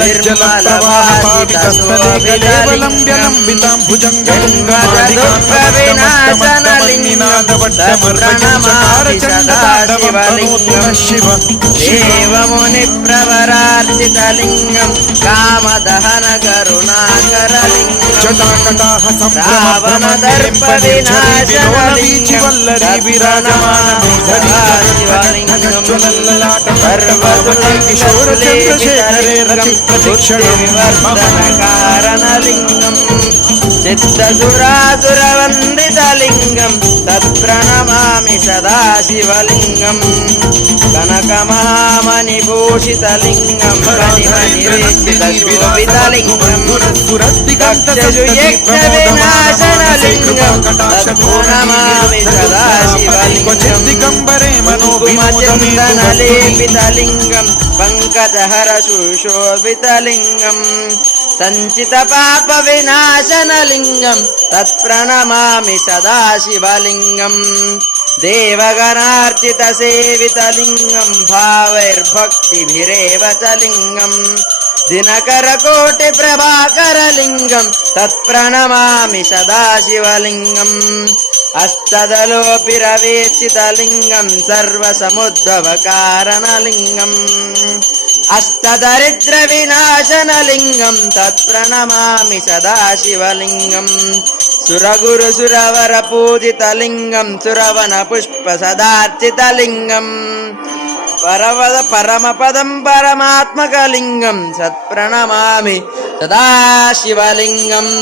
निर्मलवासितशोभितलिङ्गं तत्प्रणमामि सदा देवमुनिप्रवरार्चितलिङ्गं कामदहनकरुणाकरलिङ्गं रावणदर्पविनाशनलिङ्गं तत्प्रणमामि सदा सर्वदुर्गलेपितलिङ्गं बुद्धिविवर्धनकारणलिङ्गं चित्तसुरासुरवन्दितलिङ्गं तत्प्रणमामि सदा शिवलिङ्गं कनकमहामणिभूषितलिङ्गं मणिमणिवेष्टितशोभितलिङ्गं दक्षजुयज्ञविनाशनलिङ्गं तत्प्रणमामि सदा शिवलिङ्गं कुङ्कुमचन्दनलेपितलिङ्गं पङ्कजहरसुशोभितलिङ्गं सञ्चितपापविनाशनलिङ्गं तत्प्रणमामि सदा शिवलिङ्गं देवगणार्चितसेवितलिङ्गं भावैर्भक्तिभिरेव च लिङ्गं दिनकरकोटिप्रभाकरलिङ्गं तत्प्रणमामि सदा शिवलिङ्गम् अष्टदलोपिरवेक्षितलिङ्गं सर्वसमुद्भवकारणलिङ्गम् अष्टदरिद्रविनाशनलिङ्गं तत्प्रणमामि सदा शिवलिङ्गम् सुरगुरुसुरवरपूजितलिङ्गं सुरवनपुष्पसदार्चितलिङ्गं परमपदं परमात्मकलिङ्गं सत्प्रणमामि सदा शिवलिङ्गम्।